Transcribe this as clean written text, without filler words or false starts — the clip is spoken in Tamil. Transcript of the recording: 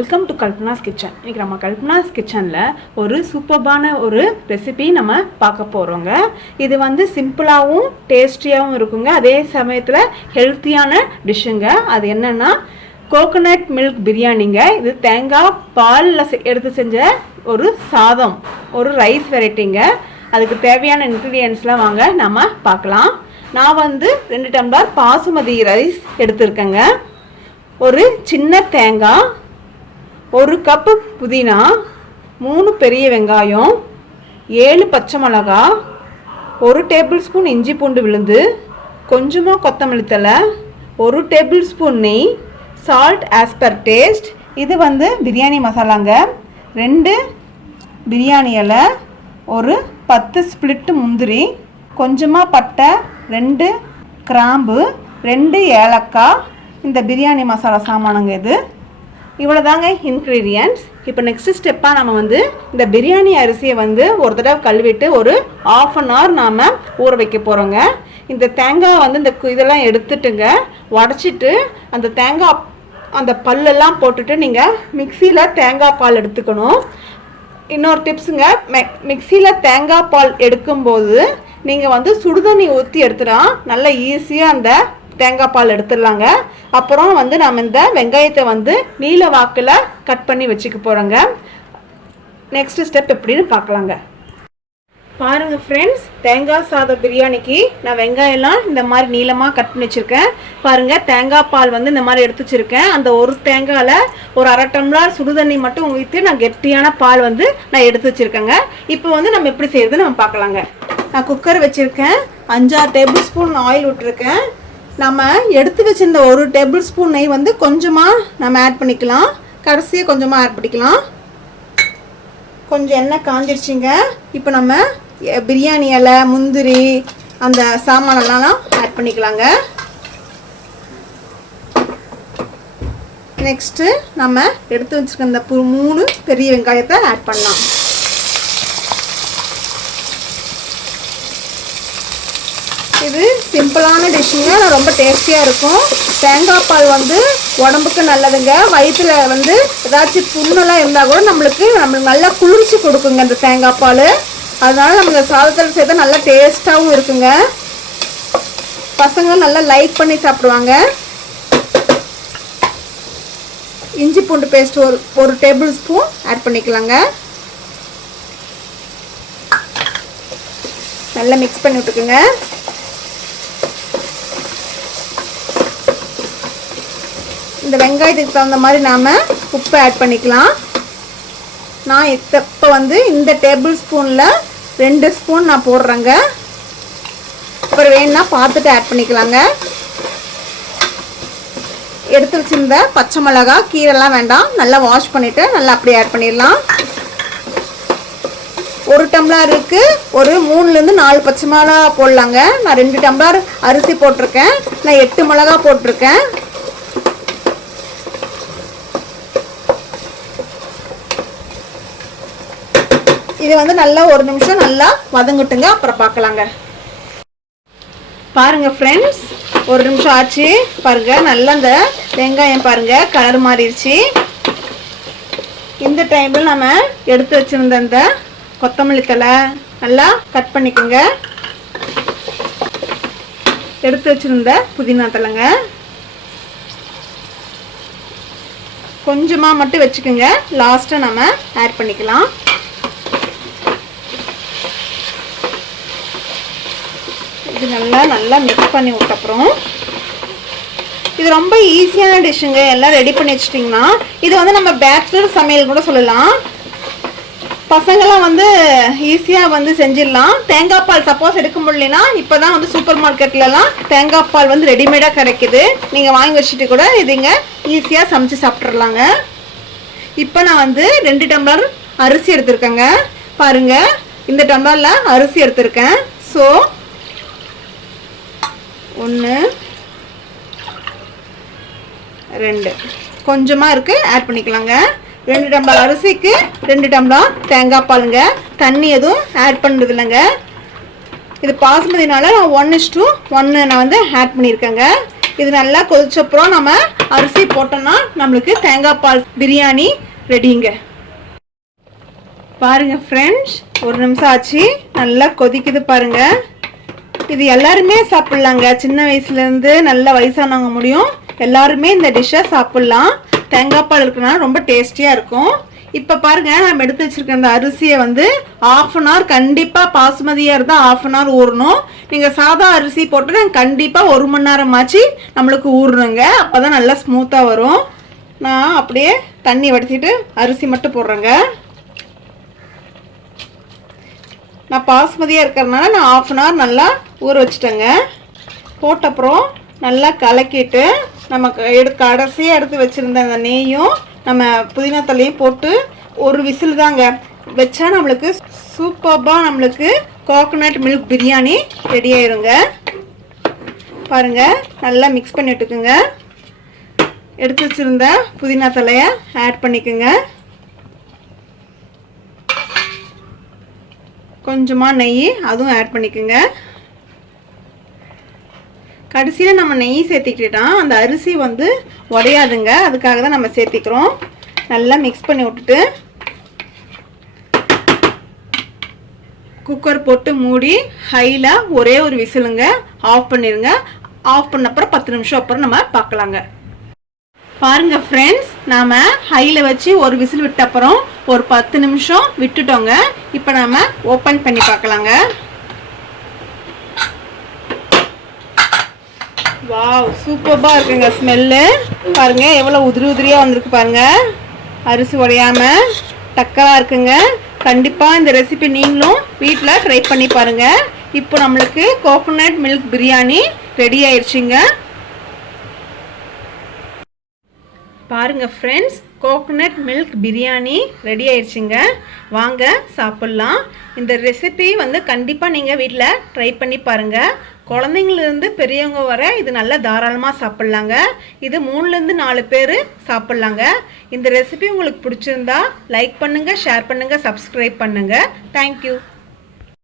Welcome to Kalpana's kitchen. இன்றைக்கி நம்ம கல்பனாஸ் கிச்சனில் ஒரு சூப்பர்பான ஒரு ரெசிபி நம்ம பார்க்க போகிறோங்க. இது வந்து சிம்பிளாகவும் டேஸ்டியாகவும் இருக்குங்க, அதே சமயத்தில் ஹெல்த்தியான டிஷ்ஷுங்க. அது என்னென்னா கோகோனட் மில்க் பிரியாணிங்க. இது தேங்காய் பாலில் எடுத்து செஞ்ச ஒரு சாதம், ஒரு ரைஸ் வெரைட்டிங்க. அதுக்கு தேவையான இன்க்ரீடியன்ட்ஸ்லாம் வாங்க நம்ம பார்க்கலாம். நான் வந்து 2 டம்ளர் பாசுமதி ரைஸ் எடுத்துருக்கேங்க, ஒரு சின்ன தேங்காய், 1 கப்பு புதினா, 3 பெரிய வெங்காயம், 7 பச்சை மிளகா, 1 டேபிள் ஸ்பூன் இஞ்சி பூண்டு விழுந்து, கொஞ்சமாக கொத்தமல்லி தழை, 1 டேபிள் ஸ்பூன் நெய், சால்ட் ஆஸ் பர் டேஸ்ட். இது வந்து பிரியாணி மசாலாங்க. 2 பிரியாணி இலை, ஒரு 10 ஸ்ப்ளிட்டு முந்திரி, கொஞ்சமாக பட்டை, 2 கிராம்பு, 2 ஏலக்காய், இந்த பிரியாணி மசாலா சாமானுங்க. இது இவ்வளோ தாங்க இன்க்ரீடியன்ட்ஸ். இப்போ நெக்ஸ்ட் ஸ்டெப்பாக நம்ம வந்து இந்த பிரியாணி அரிசியை வந்து ஒரு தடவை கழுவிட்டு ஒரு ½ அன் ஹவர் நாம் ஊற வைக்க போகிறோங்க. இந்த தேங்காய் வந்து இந்த இதெல்லாம் எடுத்துட்டுங்க, உடச்சிட்டு அந்த தேங்காய் அந்த பல்லெல்லாம் போட்டுட்டு நீங்கள் மிக்சியில் தேங்காய் பால் எடுத்துக்கணும். இன்னொரு டிப்ஸுங்க, மிக்சியில் தேங்காய் பால் எடுக்கும்போது நீங்கள் வந்து சுடுதண்ணி ஊற்றி எடுத்துட்டா நல்லா ஈஸியாக அந்த தேங்காய் பால் எடுத்துடலாங்க. அப்புறம் வந்து நம்ம இந்த வெங்காயத்தை வந்து நீல வாக்கில் கட் பண்ணி வச்சுக்க போகிறோங்க. நெக்ஸ்ட் ஸ்டெப் எப்படின்னு பார்க்கலாங்க. பாருங்கள் ஃப்ரெண்ட்ஸ், தேங்காய் சாத பிரியாணிக்கு நான் வெங்காயம்லாம் இந்த மாதிரி நீளமாக கட் பண்ணி வச்சுருக்கேன். பாருங்கள், தேங்காய் பால் வந்து இந்த மாதிரி எடுத்து வச்சுருக்கேன். அந்த ஒரு தேங்காயில் ஒரு ½ டம்ளர் சுடுதண்ணி மட்டும் ஊற்றி நான் கெட்டியான பால் வந்து நான் எடுத்து வச்சுருக்கேங்க. இப்போ வந்து நம்ம எப்படி செய்யறதுன்னு நம்ம பார்க்கலாங்க. நான் குக்கர் வச்சுருக்கேன், 5-6 டேபிள் ஸ்பூன் ஆயில் விட்டுருக்கேன். நம்ம எடுத்து வச்சிருந்த 1 டேபிள் ஸ்பூன் நெய் வந்து கொஞ்சமாக நம்ம ஆட் பண்ணிக்கலாம், கடைசியாக கொஞ்சமாக ஆட் பண்ணிக்கலாம். கொஞ்சம் எண்ணெய் காஞ்சிருச்சுங்க. இப்போ நம்ம பிரியாணி இலை, முந்திரி, அந்த சாமானெல்லாம் ஆட் பண்ணிக்கலாங்க. நெக்ஸ்ட்டு நம்ம எடுத்து வச்சுருக்க இந்த 3 பெரிய வெங்காயத்தை ஆட் பண்ணலாம். இது சிம்பிளான டிஷ்ஷுங்க, ரொம்ப டேஸ்டியாக இருக்கும். தேங்காய் பால் வந்து உடம்புக்கு நல்லதுங்க. வயிற்றில் வந்து ஏதாச்சும் புண்ணெல்லாம் இருந்தால் கூட நம்மளுக்கு நல்லா குளிர்ச்சி கொடுக்குங்க இந்த தேங்காய் பால். அதனால நம்ம இந்த சாதத்தில் சேர்த்தா நல்லா டேஸ்ட்டாகவும் இருக்குங்க. பசங்க நல்லா லைக் பண்ணி சாப்பிடுவாங்க. இஞ்சி பூண்டு பேஸ்ட் ஒரு டேபிள் ஸ்பூன் ஆட் பண்ணிக்கலாங்க. நல்லா மிக்ஸ் பண்ணி விட்டுக்குங்க. இந்த வெங்காயத்துக்கு தகுந்த மாதிரி நாம் உப்பு ஆட் பண்ணிக்கலாம். நான் இப்போ வந்து இந்த டேபிள் ஸ்பூனில் 2 ஸ்பூன் நான் போடுறேங்க. அப்புறம் வேணுன்னா பார்த்துட்டு ஆட் பண்ணிக்கலாங்க. எடுத்து வச்சிருந்த பச்சை மிளகா, கீரைலாம் வேண்டாம், நல்லா வாஷ் பண்ணிவிட்டு நல்லா அப்படியே ஆட் பண்ணிடலாம். 1 டம்ளருக்கு ஒரு 3லேருந்து 4 பச்சை மிளகா போடலாங்க. நான் 2 டம்ளர் அரிசி போட்டிருக்கேன், நான் 8 மிளகா போட்டிருக்கேன். இது வந்து நல்லா 1 நிமிஷம் நல்லா வதங்கட்டுங்க, அப்புறம் பார்க்கலாங்க. பாருங்கள் ஃப்ரெண்ட்ஸ், 1 நிமிஷம் ஆச்சு. பாருங்கள், நல்லா இந்த வெங்காயம் பாருங்கள் கலர் மாறிடுச்சு. இந்த டைமில் நம்ம எடுத்து வச்சுருந்த இந்த கொத்தமல்லி தழை நல்லா கட் பண்ணிக்கோங்க. எடுத்து வச்சுருந்த புதினா தழைங்க கொஞ்சமாக மட்டும் வச்சுக்கோங்க, லாஸ்ட்டாக நம்ம ஆட் பண்ணிக்கலாம். இது நல்லா மிக்ஸ் பண்ணி விட்டப்புறம், இது ரொம்ப ஈஸியான டிஷ்ஷுங்க. எல்லாம் ரெடி பண்ணி வச்சிட்டிங்கன்னா இது வந்து நம்ம பேச்சுலர் சமையல் கூட சொல்லலாம். பசங்களாம் வந்து ஈஸியாக வந்து செஞ்சிடலாம். தேங்காய் பால் சப்போஸ் எடுக்க முடியலனா இப்போ தான் வந்து சூப்பர் மார்க்கெட்லலாம் தேங்காய் பால் வந்து ரெடிமேடாக கிடைக்குது. நீங்கள் வாங்கி வச்சுட்டு கூட இதுங்க ஈஸியாக சமைச்சு சாப்பிட்றலாங்க. இப்போ நான் வந்து 2 டம்ளர் அரிசி எடுத்துருக்கேங்க. பாருங்கள், இந்த டம்ளரில் அரிசி எடுத்துருக்கேன். ஸோ 1 2 கொஞ்சமாக இருக்குது, ஆட் பண்ணிக்கலாங்க. 2 டம்ளர் அரிசிக்கு 2 டம்ளர் தேங்காய் பாலுங்க. தண்ணி எதுவும் ஆட் பண்ணுறது இல்லைங்க. இது பாசுமதினால நான் 1:1 நான் வந்து ஆட் பண்ணியிருக்கேங்க. இது நல்லா கொதிச்சப்புறம் நம்ம அரிசி போட்டோம்னா நம்மளுக்கு தேங்காய் பால் பிரியாணி ரெடிங்க. பாருங்க ஃப்ரெண்ட்ஸ், 1 நிமிஷம் ஆச்சு, நல்லா கொதிக்குது பாருங்க. இது எல்லாருமே சாப்பிட்லாங்க. சின்ன வயசுலேருந்து நல்ல வயசானவங்க முடியும் எல்லாருமே இந்த டிஷ்ஷை சாப்பிட்லாம். தேங்காய் பால் இருக்குன்னா ரொம்ப டேஸ்டியாக இருக்கும். இப்போ பாருங்க, நம்ம எடுத்து வச்சிருக்க அந்த அரிசியை வந்து 1/2 அன் ஹவர் கண்டிப்பாக, பாசுமதியாக இருந்தால் 1/2 அன் ஹவர் ஊறணும். நீங்கள் சாதா அரிசி போட்டு கண்டிப்பாக 1 மணி நேரமாச்சு நம்மளுக்கு ஊறணுங்க. அப்போ தான் நல்லா ஸ்மூத்தாக வரும். நான் அப்படியே தண்ணி வடிச்சிட்டு அரிசி மட்டும் போடுறேங்க. நான் பாசுமதியாக இருக்கிறதுனால நான் 1/2 அன் ஹவர் நல்லா ஊற வச்சுட்டேங்க. போட்டப்புறம் நல்லா கலக்கிட்டு நம்ம கடைசியாக எடுத்து வச்சுருந்த அந்த நெய்யும் நம்ம புதினா தழையும் போட்டு ஒரு விசில் தாங்க வச்சா நம்மளுக்கு சூப்பராக நம்மளுக்கு கோகோனட் மில்க் பிரியாணி ரெடி ஆயிருங்க. பாருங்கள், நல்லா மிக்ஸ் பண்ணி விட்டுக்குங்க. எடுத்து வச்சுருந்த புதினா தழையை ஆட் பண்ணிக்கோங்க. கொஞ்சமாக நெய் அதுவும் ஆட் பண்ணிக்கோங்க. கடைசியில் நம்ம நெய் சேர்த்திக்கிட்டா அந்த அரிசி வந்து உடையாதுங்க. அதுக்காக தான் நம்ம சேர்த்திக்கிறோம். நல்லா மிக்ஸ் பண்ணி விட்டுட்டு குக்கர் போட்டு மூடி ஹையில் ஒரே ஒரு விசிலுங்க ஆஃப் பண்ணிடுங்க. ஆஃப் பண்ண அப்புறம் 10 நிமிஷம் அப்புறம் நம்ம பார்க்கலாங்க. பாருங்க ஃப்ரெண்ட்ஸ், நாம் ஹையில் வச்சு ஒரு விசில் விட்ட அப்புறம் ஒரு 10 நிமிஷம் விட்டுட்டோங்க. இப்போ நம்ம ஓப்பன் பண்ணி பார்க்கலாங்க. வாவ், சூப்பராக இருக்குங்க ஸ்மெல்லு. பாருங்க எவ்வளோ உதிரி உதிரியாக வந்திருக்கு பாருங்க. அரிசி உடையாமல் டக்கராக இருக்குங்க. கண்டிப்பாக இந்த ரெசிபி நீங்களும் வீட்டில் ட்ரை பண்ணி பாருங்க. இப்போ நம்மளுக்கு கோகோனட் மில்க் பிரியாணி ரெடி ஆயிடுச்சுங்க. பாருங்க friends, coconut milk biryani ready ஆயிடுச்சுங்க. வாங்க சாப்பிட்லாம். இந்த ரெசிபி வந்து கண்டிப்பாக நீங்கள் வீட்டில் ட்ரை பண்ணி பாருங்கள். குழந்தைங்கள்லேருந்து பெரியவங்க வர இது நல்லா தாராளமாக சாப்பிட்லாங்க. இது 3லேருந்து 4 பேர் சாப்பிட்லாங்க. இந்த ரெசிபி உங்களுக்கு பிடிச்சிருந்தா லைக் பண்ணுங்கள், ஷேர் பண்ணுங்கள், சப்ஸ்கிரைப் பண்ணுங்கள். தேங்க்யூ.